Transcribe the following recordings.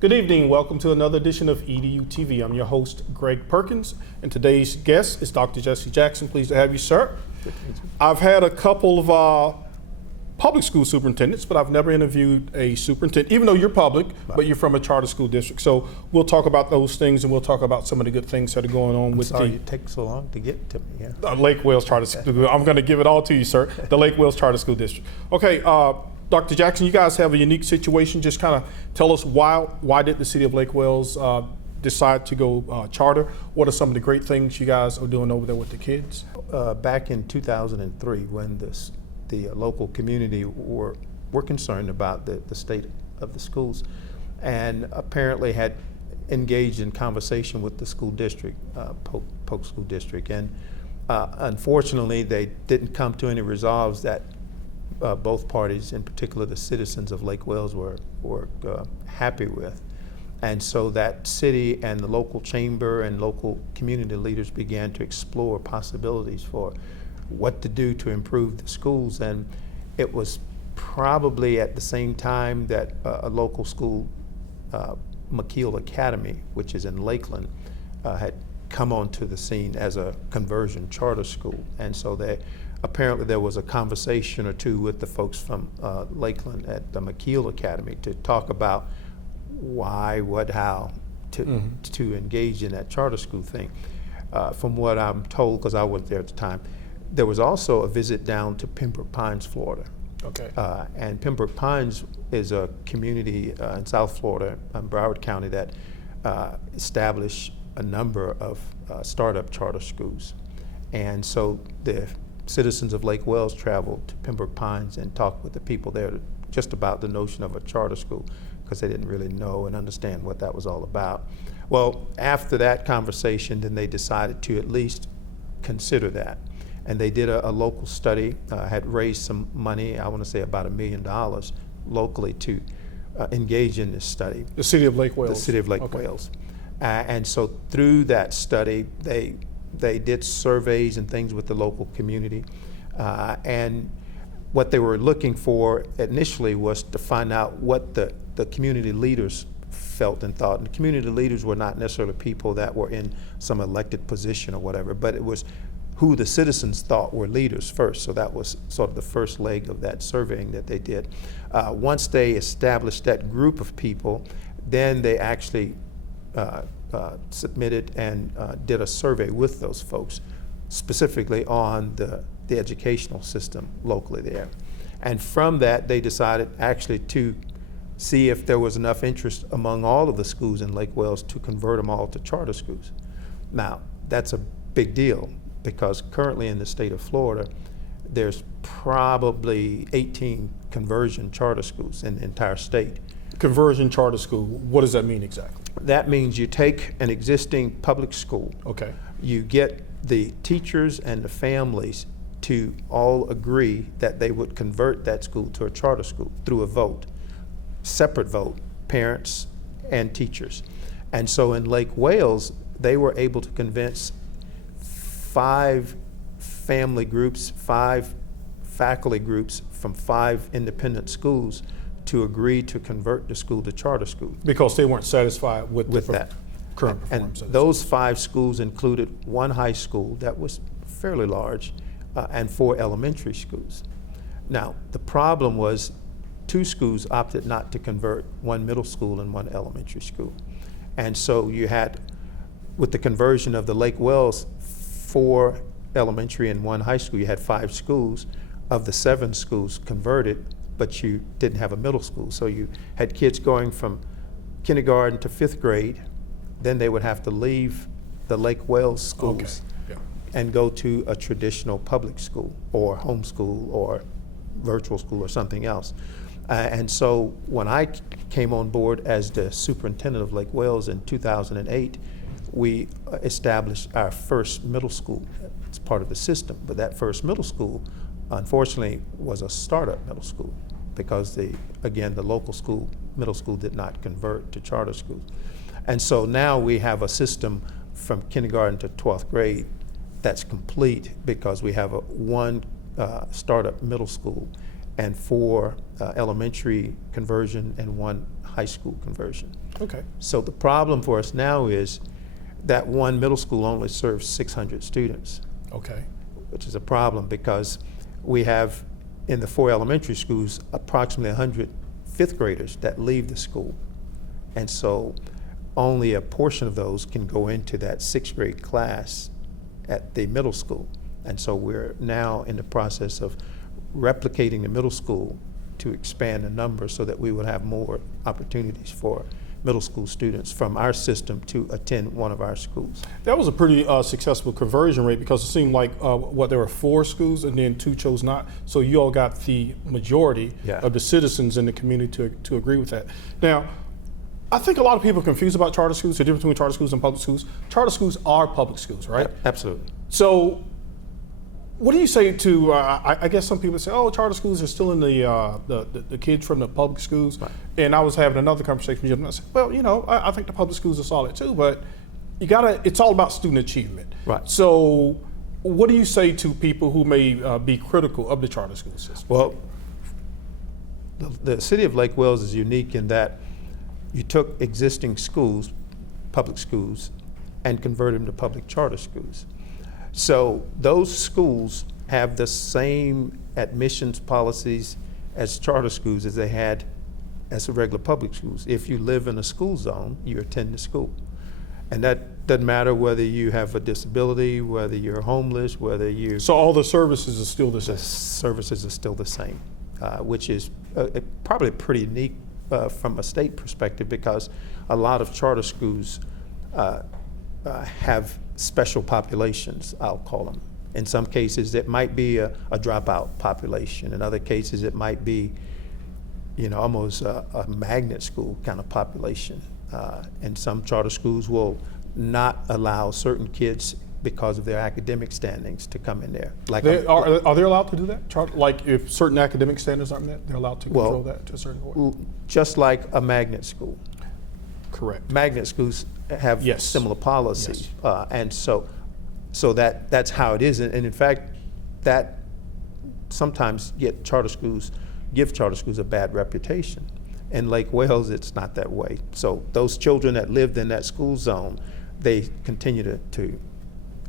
Good evening. Welcome to another edition of EduTV. I'm your host, Greg Perkins, and today's guest is Dr. Jessie Jackson. Pleased to have you, sir. I've had a couple of public school superintendents, but I've never interviewed a superintendent, even though you're public, but you're from a charter school district. So we'll talk about those things, and we'll talk about some of the good things that are going on with sorry it takes so long to get to me. Yeah. Lake Wales Charter School. I'm going to give it all to you, sir. The Lake Wales Charter School District. Okay. Dr. Jackson, you guys have a unique situation. Just kind of tell us why did the city of Lake Wales decide to go charter? What are some of the great things you guys are doing over there with the kids? Back in 2003, when the local community were concerned about the state of the schools, and apparently had engaged in conversation with the school district, Polk School District, and unfortunately they didn't come to any resolves that both parties, in particular the citizens of Lake Wales, were happy with. And so that city and the local chamber and local community leaders began to explore possibilities for what to do to improve the schools. And it was probably at the same time that a local school, McKeel Academy, which is in Lakeland, had come onto the scene as a conversion charter school. And so apparently there was a conversation or two with the folks from Lakeland at the McKeel Academy to talk about why, what, how to engage in that charter school thing. From what I'm told, because I was there at the time, there was also a visit down to Pembroke Pines, Florida. Okay. And Pembroke Pines is a community in South Florida, Broward County, that established a number of startup charter schools. And so the citizens of Lake Wales traveled to Pembroke Pines and talked with the people there just about the notion of a charter school, because they didn't really know and understand what that was all about. Well, after that conversation, then they decided to at least consider that. And they did a local study, had raised some money, I want to say about $1 million locally to engage in this study. The city of Lake Wales? The city of Lake Wales. And so through that study, they did surveys and things with the local community, and what they were looking for initially was to find out what the community leaders felt and thought. And the community leaders were not necessarily people that were in some elected position or whatever, but it was who the citizens thought were leaders first. So that was sort of the first leg of that surveying that they did. Once they established that group of people, then they actually submitted and did a survey with those folks, specifically on the educational system locally there. And from that, they decided actually to see if there was enough interest among all of the schools in Lake Wales to convert them all to charter schools. Now, that's a big deal, because currently in the state of Florida, there's probably 18 conversion charter schools in the entire state. Conversion charter school, what does that mean exactly? That means you take an existing public school, okay, you get the teachers and the families to all agree that they would convert that school to a charter school through a vote, separate vote, parents and teachers. And so in Lake Wales, they were able to convince 5 family groups, 5 faculty groups from 5 independent schools to agree to convert the school to charter school. Because they weren't satisfied with that current performance. And those 5 schools included 1 high school that was fairly large, and 4 elementary schools. Now, the problem was 2 schools opted not to convert, 1 middle school and 1 elementary school. And so you had, with the conversion of the Lake Wales 4 elementary and 1 high school, you had 5 schools. Of the 7 schools converted, but you didn't have a middle school. So you had kids going from kindergarten to 5th grade, then they would have to leave the Lake Wales schools and go to a traditional public school or homeschool or virtual school or something else. And so when I came on board as the superintendent of Lake Wales in 2008, we established our first middle school. It's part of the system, but that first middle school, unfortunately, was a startup middle school, because the local school, middle school, did not convert to charter schools. And so now we have a system from kindergarten to 12th grade that's complete, because we have one startup middle school and 4 elementary conversion and 1 high school conversion. Okay. So the problem for us now is that one middle school only serves 600 students, Okay. which is a problem because we have in the 4 elementary schools approximately 100 fifth graders that leave the school. And so only a portion of those can go into that 6th grade class at the middle school. And so we're now in the process of replicating the middle school to expand the numbers so that we would have more opportunities for middle school students from our system to attend one of our schools. That was a pretty successful conversion rate because it seemed like there were 4 schools and then 2 chose not. So you all got the majority of the citizens in the community to agree with that. Now, I think a lot of people are confused about charter schools, the difference between charter schools and public schools. Charter schools are public schools, right? Absolutely. So what do you say to, I guess some people say, oh, charter schools are still in the kids from the public schools. Right. And I was having another conversation with you, and I said, well, you know, I think the public schools are solid too, but it's all about student achievement. Right. So what do you say to people who may be critical of the charter school system? Well, the city of Lake Wales is unique in that you took existing schools, public schools, and converted them to public charter schools. So those schools have the same admissions policies as charter schools as they had as the regular public schools. If you live in a school zone, you attend the school. And that doesn't matter whether you have a disability, whether you're homeless, whether you... So all the services are still the same? The services are still the same, which is probably pretty unique from a state perspective because a lot of charter schools have special populations, I'll call them. In some cases, it might be a dropout population. In other cases, it might be, you know, almost a magnet school kind of population. And some charter schools will not allow certain kids because of their academic standings to come in there. Like are they allowed to do that? Like if certain academic standards aren't met, they're allowed to control that to a certain point? Just like a magnet school. Correct. Magnet schools have similar policies, and so that's how it is. And in fact, that sometimes give charter schools a bad reputation. In Lake Wales, it's not that way. So those children that lived in that school zone, they continue to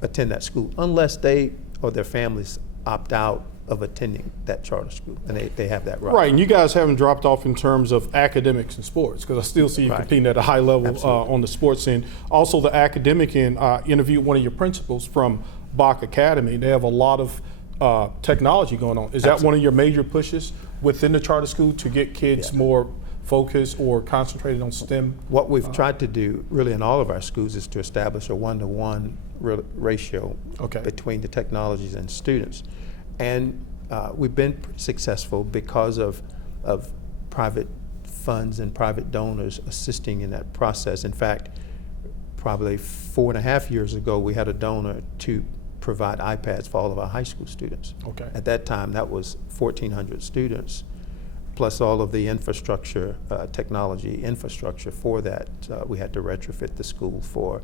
attend that school unless they or their families opt out of attending that charter school, and they have that right. Right, and you guys haven't dropped off in terms of academics and sports, because I still see you competing at a high level on the sports end. Also, the academic end, interviewed one of your principals from Bach Academy. They have a lot of technology going on. Is that one of your major pushes within the charter school to get kids more focused or concentrated on STEM? What we've tried to do really in all of our schools is to establish a 1-to-1 ratio between the technologies and students. And we've been pretty successful because of private funds and private donors assisting in that process. In fact, probably 4.5 years ago, we had a donor to provide iPads for all of our high school students. Okay. At that time, that was 1,400 students, plus all of the infrastructure, technology infrastructure for that. We had to retrofit the school for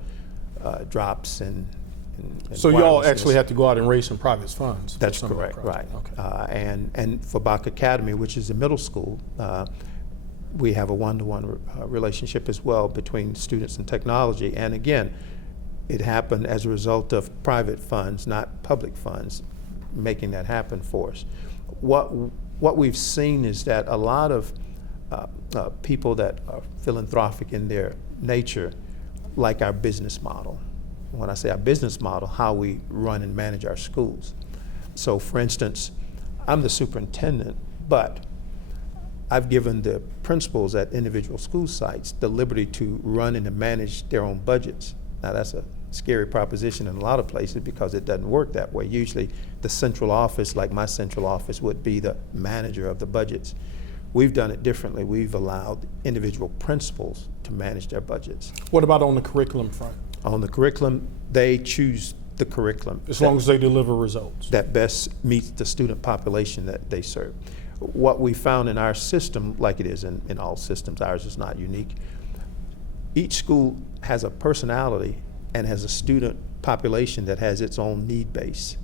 drops and so y'all actually had to go out and raise some private funds? That's correct, right. Okay. And for Bach Academy, which is a middle school, we have a 1-to-1 relationship as well between students and technology. And again, it happened as a result of private funds, not public funds, making that happen for us. What we've seen is that a lot of people that are philanthropic in their nature like our business model. When I say our business model, how we run and manage our schools. So for instance, I'm the superintendent, but I've given the principals at individual school sites the liberty to run and to manage their own budgets. Now that's a scary proposition in a lot of places because it doesn't work that way. Usually the central office, like my central office, would be the manager of the budgets. We've done it differently. We've allowed individual principals to manage their budgets. What about on the curriculum front? On the curriculum, they choose the curriculum. As long as they deliver results. That best meets the student population that they serve. What we found in our system, like it is in all systems, ours is not unique, each school has a personality and has a student population that has its own need base.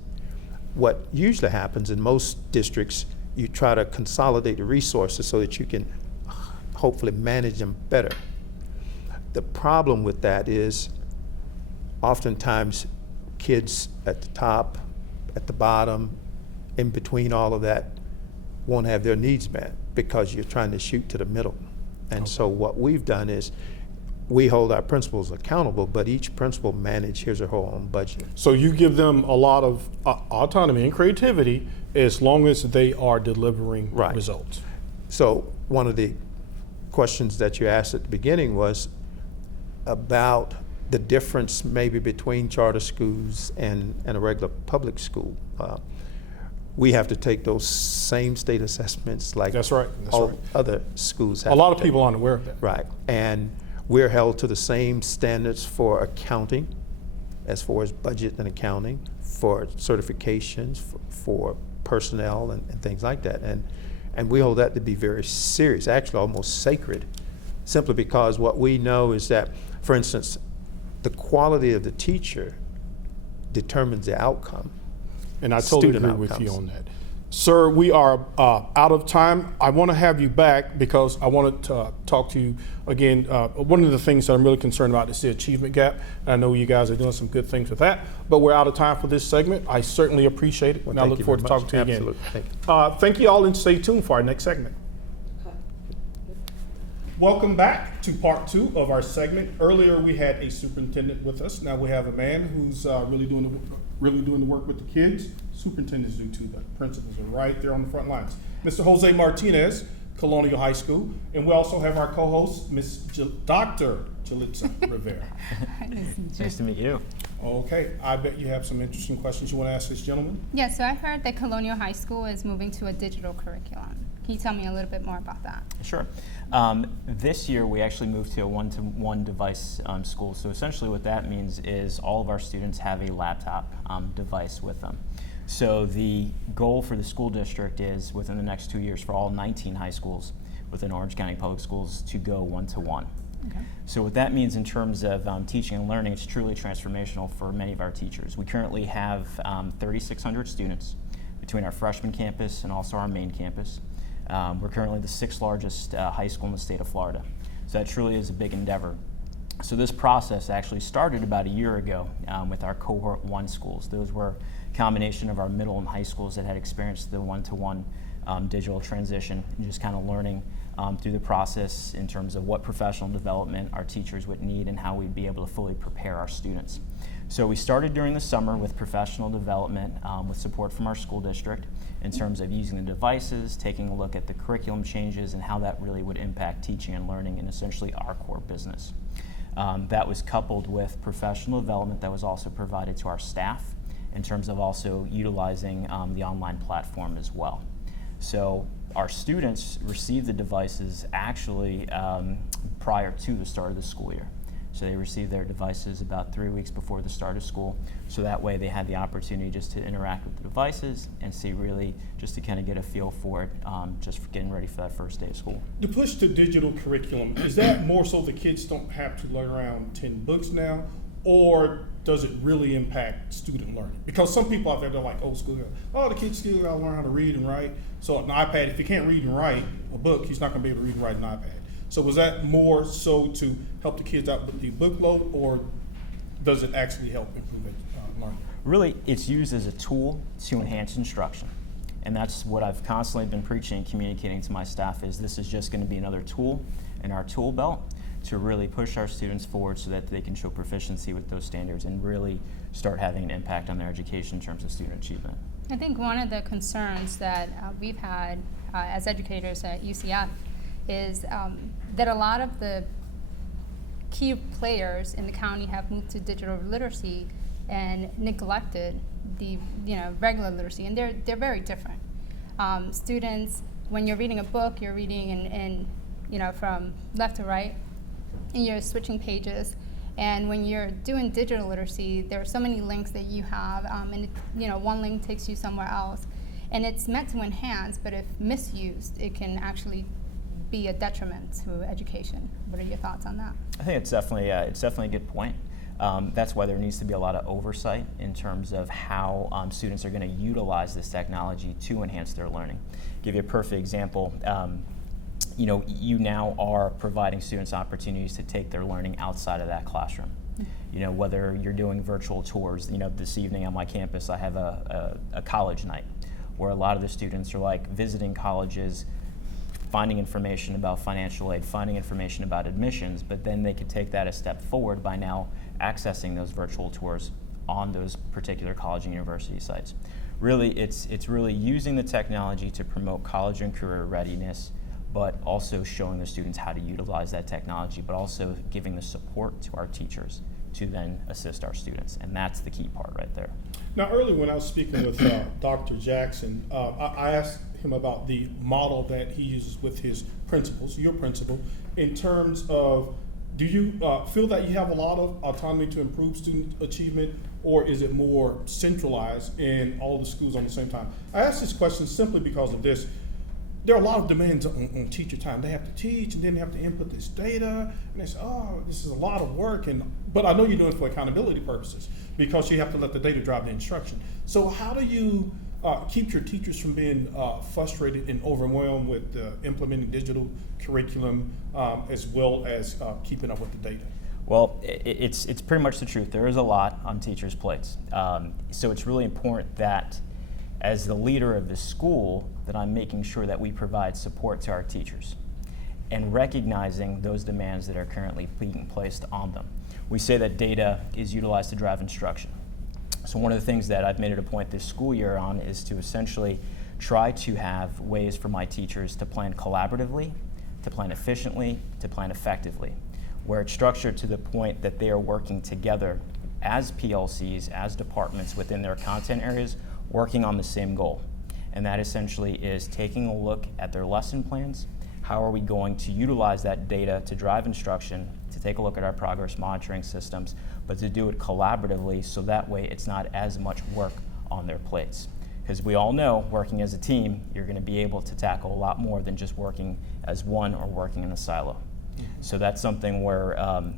What usually happens in most districts, you try to consolidate the resources so that you can hopefully manage them better. the problem with that is oftentimes kids at the top, at the bottom, in between all of that, won't have their needs met because you're trying to shoot to the middle. And so what we've done is we hold our principals accountable, but each principal manages his or her own budget. So you give them a lot of autonomy and creativity as long as they are delivering Right. results. So one of the questions that you asked at the beginning was about the difference maybe between charter schools and a regular public school. We have to take those same state assessments like That's right. That's all right. other schools have A lot to of take. people aren't aware of that. Right, and we're held to the same standards for accounting, as far as budget and accounting, for certifications, for personnel and things like that. And we hold that to be very serious, actually almost sacred, simply because what we know is that, for instance, the quality of the teacher determines the outcome. And I totally Student agree with you outcomes. on that. Sir, we are out of time. I want to have you back because I wanted to talk to you again. One of the things that I'm really concerned about is the achievement gap. And I know you guys are doing some good things with that, but we're out of time for this segment. I certainly appreciate it, Well, and I thank look you forward to very talking to you much. again. Absolutely. Thank you. Thank you all, and stay tuned for our next segment. Welcome back to part 2 of our segment. Earlier we had a superintendent with us. Now we have a man who's really doing the work with the kids. Superintendents do too. The principals are right there on the front lines. Mr. Jose Martinez, Colonial High School, and we also have our co-host, Dr. Jalitza Rivera. Nice to meet you. Okay, I bet you have some interesting questions you want to ask this gentleman. Yeah, so I heard that Colonial High School is moving to a digital curriculum. Can you tell me a little bit more about that? Sure. This year we actually moved to a one-to-one device school. So essentially what that means is all of our students have a laptop device with them. So the goal for the school district is within the next 2 years for all 19 high schools within Orange County Public Schools to go one-to-one. Okay. So what that means in terms of teaching and learning, it's truly transformational for many of our teachers. We currently have 3,600 students between our freshman campus and also our main campus. We're currently the 6th largest high school in the state of Florida. So that truly is a big endeavor. So this process actually started about a year ago with our cohort 1 schools. Those were a combination of our middle and high schools that had experienced the one-to-one digital transition and just kind of learning through the process in terms of what professional development our teachers would need and how we'd be able to fully prepare our students. So we started during the summer with professional development with support from our school district in terms of using the devices, taking a look at the curriculum changes and how that really would impact teaching and learning and essentially our core business. That was coupled with professional development that was also provided to our staff in terms of also utilizing the online platform as well. So our students received the devices actually prior to the start of the school year. So they received their devices about 3 weeks before the start of school. So that way they had the opportunity just to interact with the devices and see really just to kind of get a feel for it, just for getting ready for that first day of school. The push to digital curriculum, is that more so the kids don't have to learn around 10 books now, or does it really impact student learning? Because some people out there, they're like old school, oh, the kids still gotta learn how to read and write. So an iPad, if he can't read and write a book, he's not gonna be able to read and write an iPad. So was that more so to help the kids out with the book load, or does it actually help improve learning? Really, it's used as a tool to enhance instruction. And that's what I've constantly been preaching and communicating to my staff is this is just going to be another tool in our tool belt to really push our students forward so that they can show proficiency with those standards and really start having an impact on their education in terms of student achievement. I think one of the concerns that we've had as educators at UCF is that a lot of the key players in the county have moved to digital literacy and neglected the regular literacy, and they're very different. Students, when you're reading a book, you're reading in from left to right, and you're switching pages. And when you're doing digital literacy, there are so many links that you have, and one link takes you somewhere else, and it's meant to enhance, but if misused, it can actually be a detriment to education. What are your thoughts on that? I think it's definitely a good point. That's why there needs to be a lot of oversight in terms of how students are going to utilize this technology to enhance their learning. Give you a perfect example. you now are providing students opportunities to take their learning outside of that classroom. Whether you're doing virtual tours, this evening on my campus I have a college night where a lot of the students are like visiting colleges, finding information about financial aid, finding information about admissions, but then they could take that a step forward by now accessing those virtual tours on those particular college and university sites. Really, it's really using the technology to promote college and career readiness, but also showing the students how to utilize that technology, but also giving the support to our teachers to then assist our students. And that's the key part right there. Now, earlier when I was speaking with Dr. Jackson, I asked him about the model that he uses with his principals, your principal, in terms of, do you feel that you have a lot of autonomy to improve student achievement, or is it more centralized in all the schools on the same time? I ask this question simply because of this. There are a lot of demands on teacher time. They have to teach, and then they have to input this data, and they say, oh, this is a lot of work. But I know you're doing it for accountability purposes, because you have to let the data drive the instruction. So how do you keep your teachers from being frustrated and overwhelmed with implementing digital curriculum, as well as keeping up with the data? Well, it's pretty much the truth. There is a lot on teachers' plates. So it's really important that as the leader of the school, that I'm making sure that we provide support to our teachers and recognizing those demands that are currently being placed on them. We say that data is utilized to drive instruction. So one of the things that I've made it a point this school year on is to essentially try to have ways for my teachers to plan collaboratively, to plan efficiently, to plan effectively, where it's structured to the point that they are working together as PLCs, as departments within their content areas, working on the same goal. And that essentially is taking a look at their lesson plans. How are we going to utilize that data to drive instruction, to take a look at our progress monitoring systems, but to do it collaboratively so that way it's not as much work on their plates. Because we all know, working as a team, you're going to be able to tackle a lot more than just working as one or working in a silo. So that's something where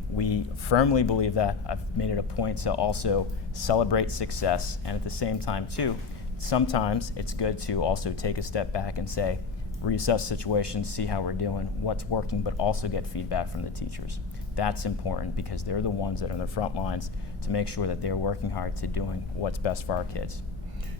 we firmly believe that. I've made it a point to also celebrate success, and at the same time too, sometimes it's good to also take a step back and say, reassess situations, see how we're doing, what's working, but also get feedback from the teachers. That's important because they're the ones that are on the front lines to make sure that they're working hard to doing what's best for our kids.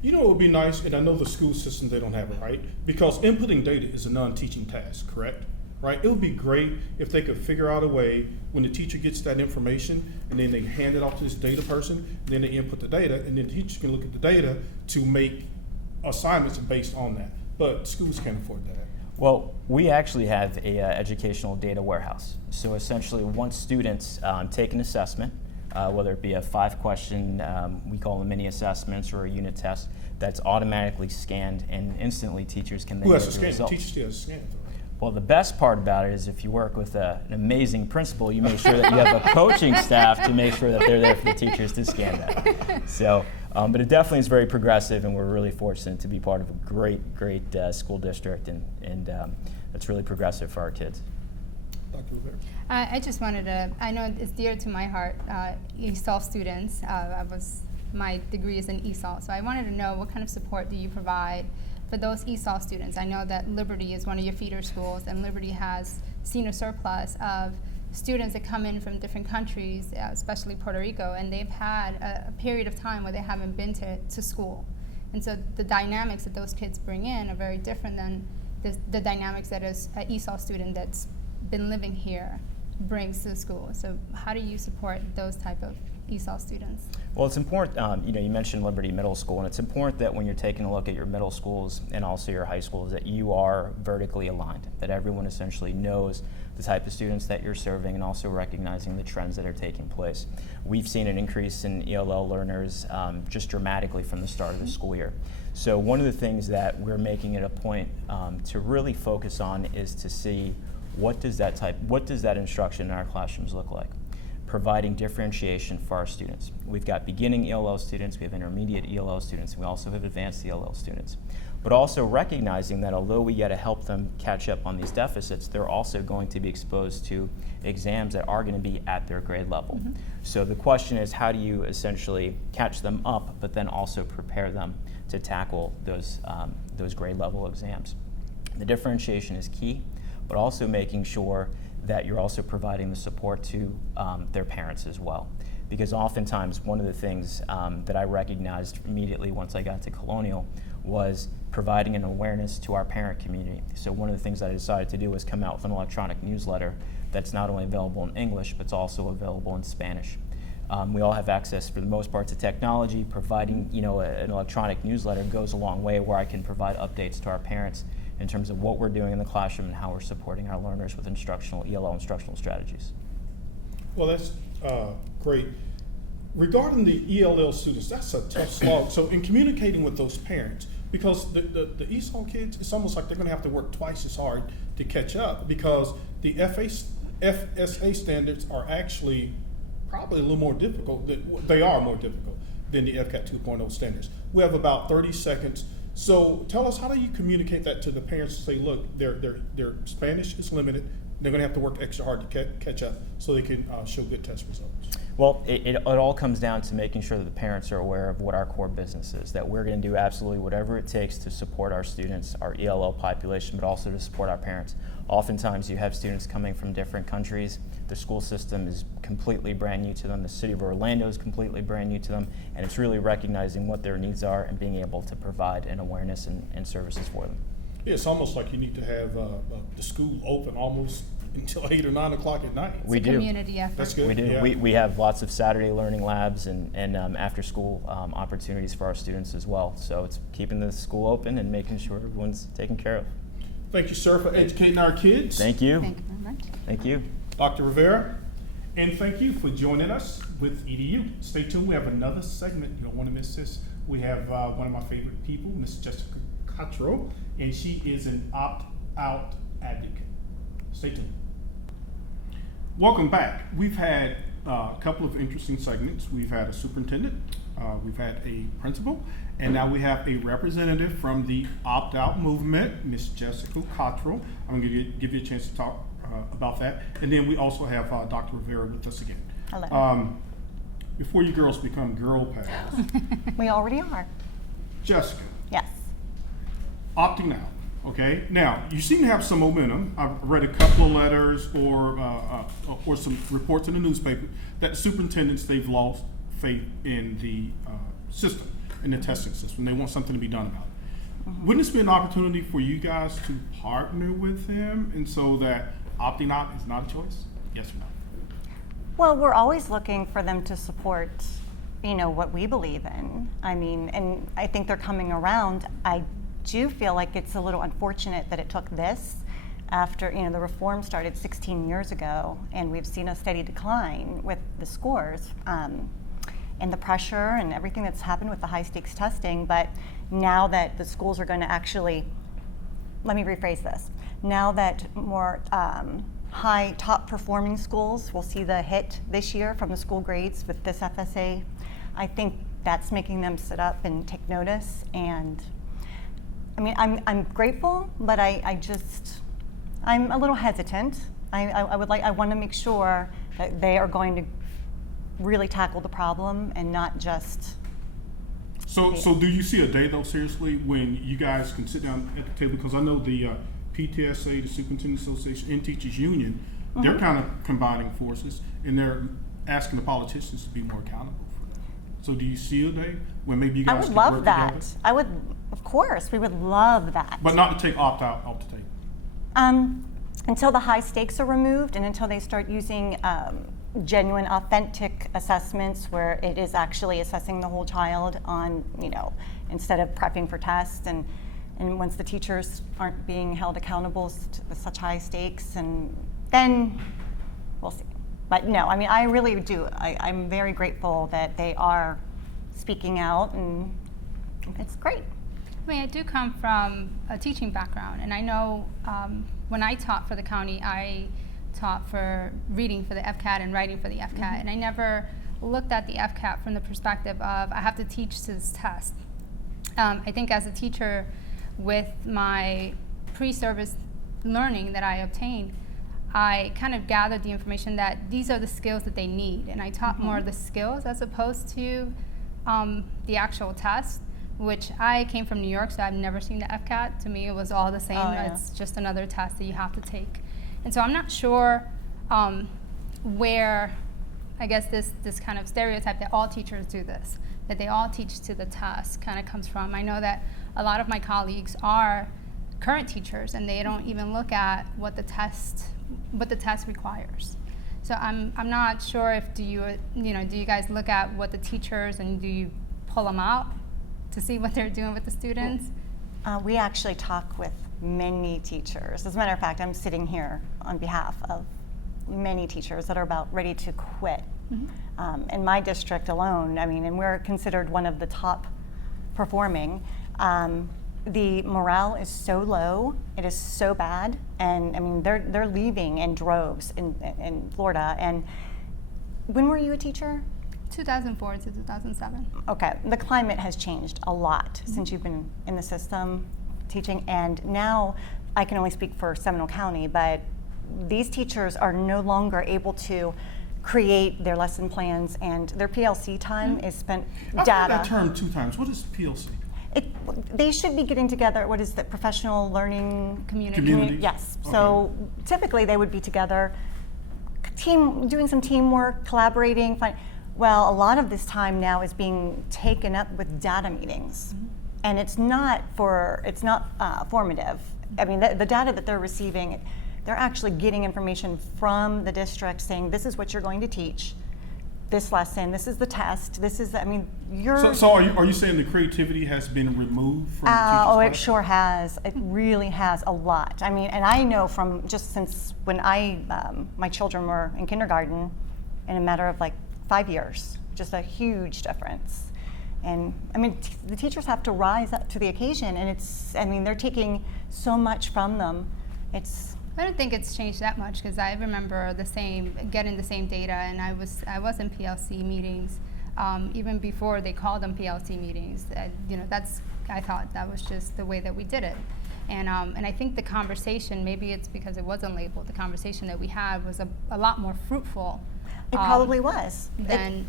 You know, it would be nice, and I know the school system, they don't have it, right? Because inputting data is a non-teaching task, correct? Right? It would be great if they could figure out a way when the teacher gets that information and then they hand it off to this data person, and then they input the data, and then the teacher can look at the data to make assignments based on that. But schools can't afford that. Well, we actually have a educational data warehouse. So essentially, once students take an assessment, whether it be a 5-question, we call them mini assessments, or a unit test, that's automatically scanned, and instantly teachers can then Who has get to the scan? results. Teachers still have to scan it, though, right? Well, the best part about it is if you work with an amazing principal, you make sure that you have a coaching staff to make sure that they're there for the teachers to scan that. So, but it definitely is very progressive, and we're really fortunate to be part of a great school district, and that's really progressive for our kids. Dr. Rivera? I just wanted to, I know it's dear to my heart, ESOL students. My degree is in ESOL, so I wanted to know what kind of support do you provide for those ESOL students? I know that Liberty is one of your feeder schools, and Liberty has seen a surplus of students that come in from different countries, especially Puerto Rico, and they've had a period of time where they haven't been to school. And so the dynamics that those kids bring in are very different than the dynamics that an ESOL student that's been living here brings to the school. So how do you support those type of ESOL students? Well, it's important, you mentioned Liberty Middle School, and it's important that when you're taking a look at your middle schools and also your high schools that you are vertically aligned, that everyone essentially knows the type of students that you're serving, and also recognizing the trends that are taking place. We've seen an increase in ELL learners just dramatically from the start of the school year. So one of the things that we're making it a point to really focus on is to see what does that instruction in our classrooms look like? Providing differentiation for our students. We've got beginning ELL students, we have intermediate ELL students, and we also have advanced ELL students. But also recognizing that although we got to help them catch up on these deficits, they're also going to be exposed to exams that are going to be at their grade level. Mm-hmm. So the question is, how do you essentially catch them up, but then also prepare them to tackle those grade level exams? The differentiation is key, but also making sure that you're also providing the support to their parents as well. Because oftentimes one of the things that I recognized immediately once I got to Colonial was providing an awareness to our parent community. So one of the things that I decided to do was come out with an electronic newsletter that's not only available in English, but it's also available in Spanish. We all have access, for the most part, to technology. Providing an electronic newsletter goes a long way, where I can provide updates to our parents in terms of what we're doing in the classroom and how we're supporting our learners with ELL instructional strategies. Well, that's great. Regarding the ELL students, that's a tough slog. So in communicating with those parents, because the ESOL kids, it's almost like they're going to have to work twice as hard to catch up, because the FSA standards are actually probably a little more difficult. They are more difficult than the FCAT 2.0 standards. We have about 30 seconds. So tell us, how do you communicate that to the parents to say, look, their Spanish is limited. They're going to have to work extra hard to catch up so they can show good test results? Well, it all comes down to making sure that the parents are aware of what our core business is, that we're going to do absolutely whatever it takes to support our students, our ELL population, but also to support our parents. Oftentimes you have students coming from different countries. The school system is completely brand new to them. The city of Orlando is completely brand new to them. And it's really recognizing what their needs are and being able to provide an awareness and services for them. Yeah, it's almost like you need to have the school open almost until 8 or 9 o'clock at night. We do. Community effort. That's good. We do. Yeah. We have lots of Saturday learning labs and after school opportunities for our students as well. So it's keeping the school open and making sure everyone's taken care of. Thank you, sir, for educating our kids. Thank you. Thank you very much. Thank you. Dr. Rivera, and thank you for joining us with EDU. Stay tuned. We have another segment. You don't want to miss this. We have one of my favorite people, Miss Jessica Cottrill, and she is an opt-out advocate. Stay tuned. Welcome back. We've had a couple of interesting segments. We've had a superintendent, we've had a principal, and now we have a representative from the opt-out movement, Miss Jessica Cottrill. I'm going to give you a chance to talk about that. And then we also have Dr. Rivera with us again. Hello. Before you girls become girl pals, We already are. Jessica, Yes. opting out. Okay. Now you seem to have some momentum. I've read a couple of letters or some reports in the newspaper that the superintendents, they've lost faith in the system, in the testing system. They want something to be done about it. Mm-hmm. Wouldn't this be an opportunity for you guys to partner with them, and so that opting out is not a choice? Yes or no? Well, we're always looking for them to support, what we believe in. I mean, and I think they're coming around. I do feel like it's a little unfortunate that it took this after, the reform started 16 years ago, and we've seen a steady decline with the scores and the pressure and everything that's happened with the high stakes testing. But now that the schools are going to actually, let me rephrase this, now that more high top performing schools will see the hit this year from the school grades with this FSA, I think that's making them sit up and take notice. And I mean, I'm grateful, but I'm a little hesitant. I want to make sure that they are going to really tackle the problem and not just. So do you see a day, though, seriously, when you guys can sit down at the table? Because I know the PTSA, the Superintendent Association, and Teachers Union, they're kind of combining forces, and they're asking the politicians to be more accountable for them. So do you see a day when maybe you guys I would can love work that. together? I would, of course, we would love that. But not to take opt-out off the table. Until the high stakes are removed and until they start using genuine, authentic assessments where it is actually assessing the whole child on, instead of prepping for tests, and once the teachers aren't being held accountable to such high stakes, and then we'll see. But no, I mean, I really do. I'm very grateful that they are speaking out, and it's great. I mean, I do come from a teaching background, and I know when I taught for the county, I taught for reading for the FCAT and writing for the FCAT, and I never looked at the FCAT from the perspective of I have to teach to this test. I think as a teacher, with my pre-service learning that I obtained, I kind of gathered the information that these are the skills that they need, and I taught more of the skills as opposed to the actual test. which I came from New York, so I've never seen the FCAT. To me, it was all the same. Oh, yeah. It's just another test that you have to take. And so I'm not sure where, I guess, this kind of stereotype that all teachers do this, that they all teach to the test, kind of comes from. I know that a lot of my colleagues are current teachers, and they don't even look at what the test requires. So I'm not sure if do you guys look at what the teachers, and do you pull them out to see what they're doing with the students? We actually talk with many teachers. As a matter of fact, I'm sitting here on behalf of many teachers that are about ready to quit. In my district alone, I mean, and we're considered one of the top performing. The morale is so low, it is so bad, and I mean, they're leaving in droves in Florida. And when were you a teacher? 2004 to 2007. Okay, the climate has changed a lot since you've been in the system teaching, and now I can only speak for Seminole County, but these teachers are no longer able to create their lesson plans, and their PLC time is spent I've heard that data. term 2 times. What is PLC? They should be getting together. What is the professional learning Community. Yes. Okay. So typically they would be together, doing some teamwork, collaborating. Well, a lot of this time now is being taken up with data meetings, and it's not formative. I mean, the data that they're receiving, they're actually getting information from the district saying, this is what you're going to teach, this lesson, this is the test, this is, I mean, So are you saying the creativity has been removed from the teacher's oh, it classroom? sure has. It really has a lot. I mean, and I know from just since when my children were in kindergarten, in a matter of like 5 years, just a huge difference. And I mean, the teachers have to rise up to the occasion, and they're taking so much from them. I don't think it's changed that much, because I remember getting the same data, and I was in PLC meetings even before they called them PLC meetings. I thought that was just the way that we did it, and I think the conversation, maybe it's because it wasn't labeled, the conversation that we had was a lot more fruitful. It probably was. Than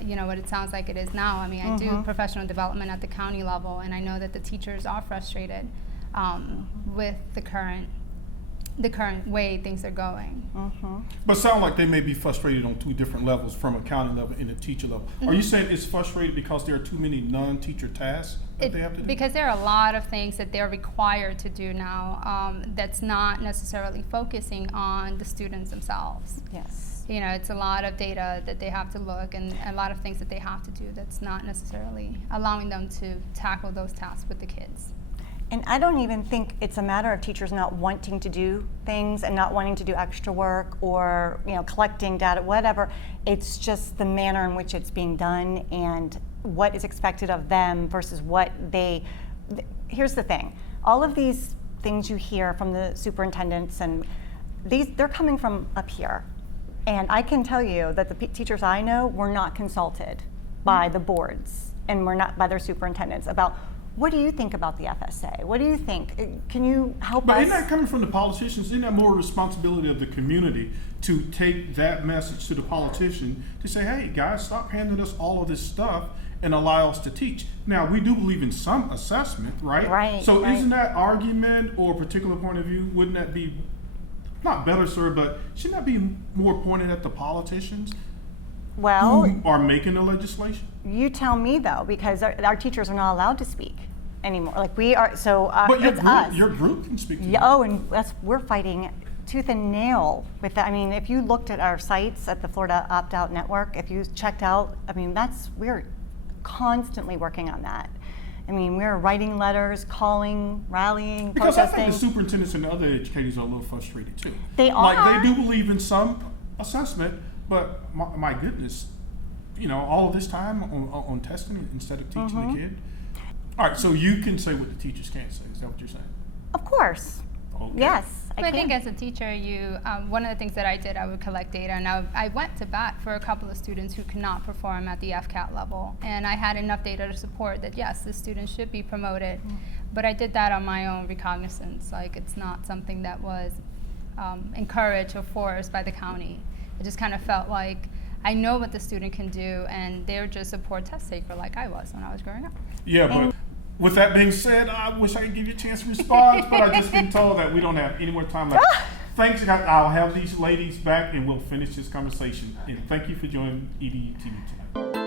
what it sounds like it is now. I mean, I do professional development at the county level, and I know that the teachers are frustrated with the current way things are going. But sound like they may be frustrated on 2 different levels, from a county level and a teacher level. Are you saying it's frustrated because there are too many non-teacher tasks that they have to do? Because there are a lot of things that they're required to do now that's not necessarily focusing on the students themselves. Yes. It's a lot of data that they have to look, and a lot of things that they have to do that's not necessarily allowing them to tackle those tasks with the kids. And I don't even think it's a matter of teachers not wanting to do things and not wanting to do extra work, or collecting data, whatever. It's just the manner in which it's being done and what is expected of them versus what here's the thing. All of these things you hear from the superintendents, and they're coming from up here. And I can tell you that the teachers I know were not consulted by the boards, and were not by their superintendents about, what do you think about the FSA? What do you think? Can you help us? But isn't that coming from the politicians? Isn't that more responsibility of the community to take that message to the politician to say, hey guys, stop handing us all of this stuff and allow us to teach? Now, we do believe in some assessment, right? Right. So right. isn't that argument or particular point of view, wouldn't that be not better, sir, but shouldn't that be more pointed at the politicians who are making the legislation? You tell me though, because our teachers are not allowed to speak anymore. Like we are, so But it's us. your group can speak to Yeah, them. oh, and we're fighting tooth and nail with that. I mean, if you looked at our sites at the Florida Opt-out Network, if you checked out, I mean, we're constantly working on that. I mean, we're writing letters, calling, rallying, Because I protesting. think the superintendents and other educators are a little frustrated too. They Like are. they do believe in some assessment, but my goodness, all of this time on testing instead of teaching the kid. All right, so you can say what the teachers can't say. Is that what you're saying? Of course. Okay. Yes. I think as a teacher, one of the things that I did, I would collect data, and I went to bat for a couple of students who could not perform at the FCAT level, and I had enough data to support that, yes, this student should be promoted, but I did that on my own recognizance. Like, it's not something that was encouraged or forced by the county. It just kind of felt like I know what the student can do, and they're just a poor test taker like I was when I was growing up. Yeah, but with that being said, I wish I could give you a chance to respond, but I just been told that we don't have any more time left. Thanks, guys. I'll have these ladies back and we'll finish this conversation. And thank you for joining EduTV tonight.